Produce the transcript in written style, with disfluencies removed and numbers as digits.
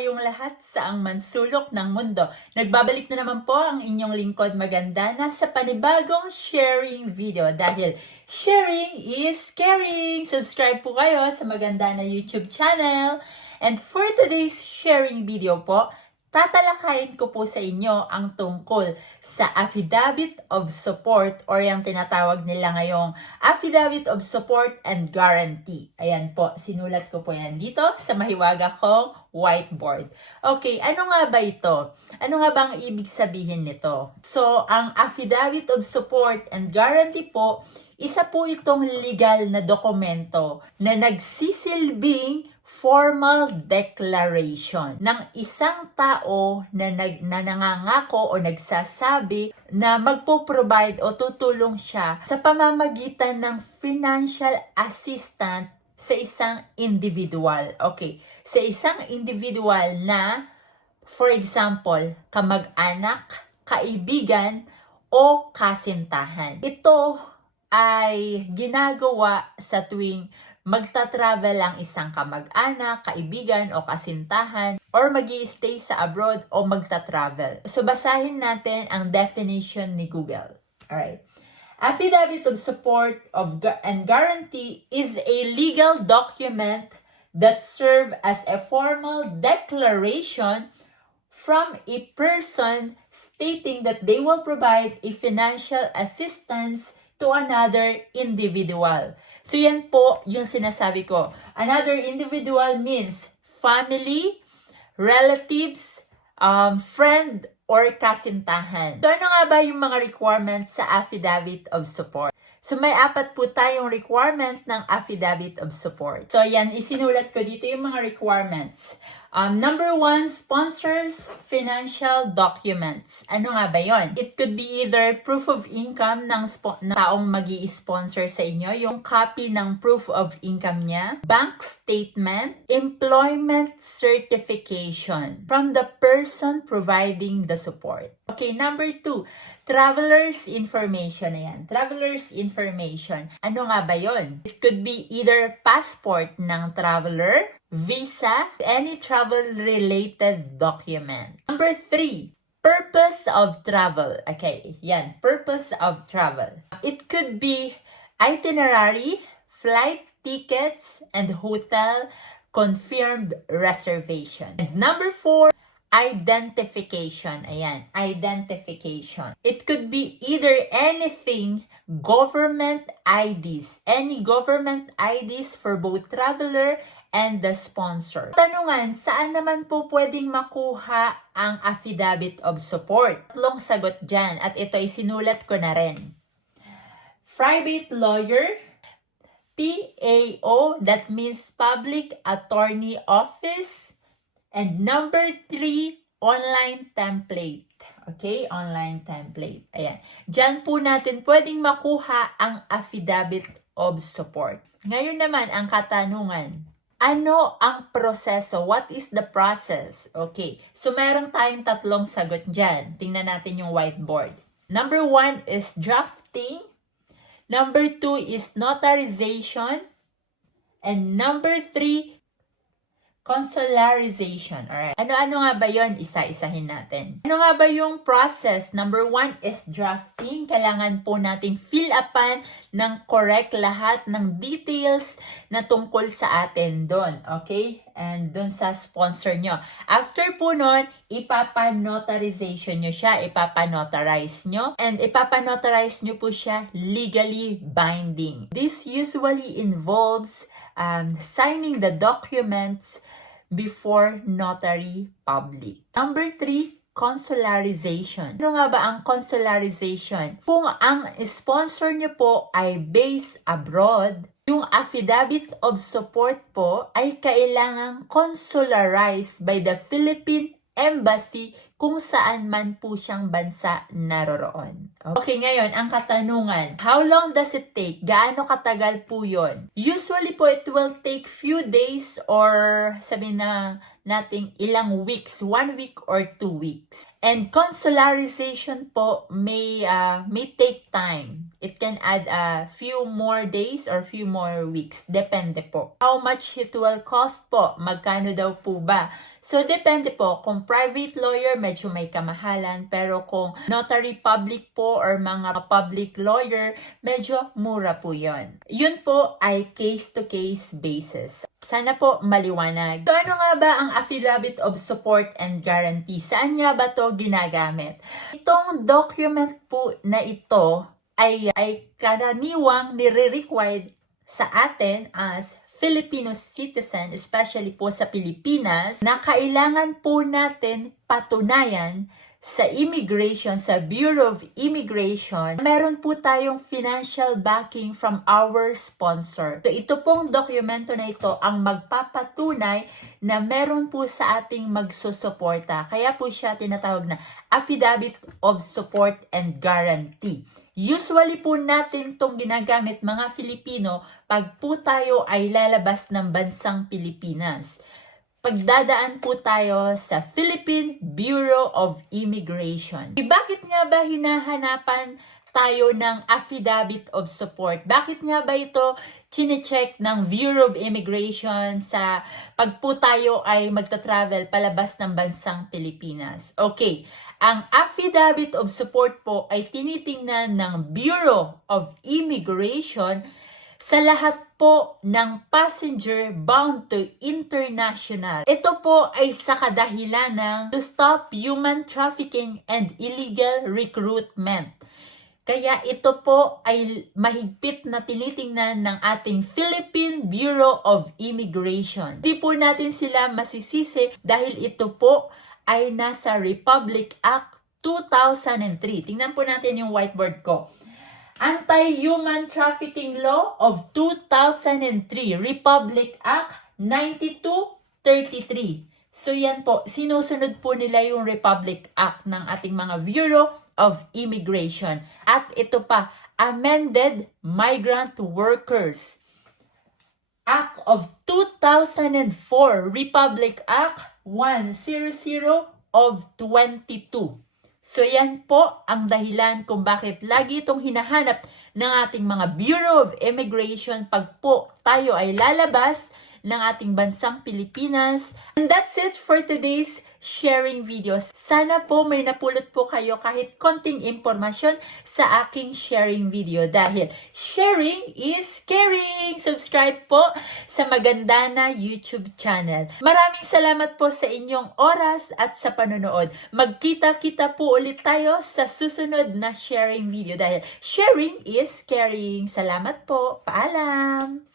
kayong lahat saang mansulok ng mundo. Nagbabalik na naman po ang inyong lingkod maganda na sa panibagong sharing video dahil sharing is caring. Subscribe po kayo sa maganda na YouTube channel. And for today's sharing video po, tatalakayin ko po sa inyo ang tungkol sa Affidavit of Support or yung tinatawag nila ngayong Affidavit of Support and Guarantee. Ayan po, sinulat ko po yan dito sa mahiwaga kong whiteboard. Okay, ano nga ba ito? Ano nga ba ang ibig sabihin nito? So, ang Affidavit of Support and Guarantee po, isa po itong legal na dokumento na nagsisilbing formal declaration ng isang tao na nangangako o nagsasabi na magpo-provide o tutulong siya sa pamamagitan ng financial assistance sa isang individual. Okay, sa isang individual na, for example, kamag-anak, kaibigan, o kasintahan. Ito ay ginagawa sa tuwing magta-travel ang isang kamag-anak, kaibigan o kasintahan or magi-stay sa abroad o magta-travel. So basahin natin ang definition ni Google. Alright. Affidavit of Support and Guarantee is a legal document that serves as a formal declaration from a person stating that they will provide a financial assistance to another individual. So yan po yung sinasabi ko. Another individual means family, relatives, friend, or kasintahan. So ano nga ba yung mga requirements sa Affidavit of Support? So may 4 po tayong requirement ng Affidavit of Support. So yan, isinulat ko dito yung mga requirements. Number 1, sponsors financial documents. Ano nga ba yon? It could be either proof of income ng taong magi-sponsor sa inyo, yung copy ng proof of income niya, bank statement, employment certification from the person providing the support. Okay, number 2, traveler's information. Ayan, traveler's information. Ano nga ba yon? It could be either passport ng traveler, visa, any travel-related document. Number 3, purpose of travel. Okay, yan, purpose of travel. It could be itinerary, flight tickets, and hotel confirmed reservation. And number 4, identification. Ayan, identification. It could be either anything government IDs. Any government IDs for both traveler and the sponsor. Tanungan, saan naman po pwedeng makuha ang Affidavit of Support? 3 sagot dyan at ito ay sinulat ko na rin. Private lawyer, PAO, that means Public Attorney Office, and number 3, online template. Okay, online template. Ayan. Diyan po natin pwedeng makuha ang Affidavit of Support. Ngayon naman, ang katanungan, ano ang proseso? What is the process? Okay, so meron tayong 3 sagot dyan. Tingnan natin yung whiteboard. Number 1 is drafting. Number 2 is notarization. And number 3, consularization. Alright. Ano-ano nga ba yon? Isa-isahin natin. Ano nga ba yung process? Number 1 is drafting. Kailangan po natin fill upan ng correct lahat ng details na tungkol sa atin doon. Okay? And doon sa sponsor nyo. After po nun, ipapanotarization nyo siya. Ipapanotarize nyo. And ipapanotarize nyo po siya legally binding. This usually involves signing the documents before notary public. Number 3, consularization. Ano nga ba ang consularization? Kung ang sponsor nyo po ay based abroad, yung Affidavit of Support po ay kailangang consularized by the Philippine Embassy kung saan man po siyang bansa naroroon. Okay, ngayon, ang katanungan, how long does it take? Gaano katagal po yun? Usually po, it will take few days or sabihin na nating ilang weeks, 1 week or 2 weeks. And consularization po may take time. It can add a few more days or few more weeks. Depende po. How much it will cost po? Magkano daw po ba? So, depende po. Kung private lawyer, medyo may kamahalan. Pero kung notary public po or mga public lawyer, medyo mura po yon. Yun po ay case-to-case basis. Sana po maliwanag. So, ano nga ba ang Affidavit of Support and Guarantee? Saan nga ba to ginagamit? Itong document po na ito ay karaniwang nire-required sa atin as Filipino citizen, especially po sa Pilipinas, na kailangan po natin patunayan sa immigration, sa Bureau of Immigration, meron po tayong financial backing from our sponsor. So ito pong dokumento na ito ang magpapatunay na meron po sa ating magsusuporta. Kaya po siya tinatawag na Affidavit of Support and Guarantee. Usually po natin itong ginagamit mga Filipino pag po tayo ay lalabas ng bansang Pilipinas. Pagdadaan po tayo sa Philippine Bureau of Immigration. Bakit nga ba hinahanapan tayo ng Affidavit of Support? Bakit nga ba ito chine-check ng Bureau of Immigration sa pag po tayo ay magta-travel palabas ng bansang Pilipinas? Okay, ang Affidavit of Support po ay tinitingnan ng Bureau of Immigration sa lahat po ng passenger bound to international. Ito po ay sa kadahilan ng to stop human trafficking and illegal recruitment. Kaya ito po ay mahigpit na tinitingnan ng ating Philippine Bureau of Immigration. Hindi po natin sila masisisi dahil ito po ay nasa Republic Act 2003. Tingnan po natin yung whiteboard ko. Anti-Human Trafficking Law of 2003, Republic Act 9233. So yan po, sinusunod po nila yung Republic Act ng ating mga Bureau of Immigration. At ito pa, Amended Migrant Workers Act of 2004, Republic Act 100 of 22. So yan po ang dahilan kung bakit lagi itong hinahanap ng ating mga Bureau of Immigration pag po tayo ay lalabas ng ating bansang Pilipinas. And that's it for today's sharing videos. Sana po may napulot po kayo kahit konting impormasyon sa aking sharing video dahil sharing is caring. Subscribe po sa maganda na YouTube channel. Maraming salamat po sa inyong oras at sa panonood. Magkita-kita po ulit tayo sa susunod na sharing video dahil sharing is caring. Salamat po. Paalam!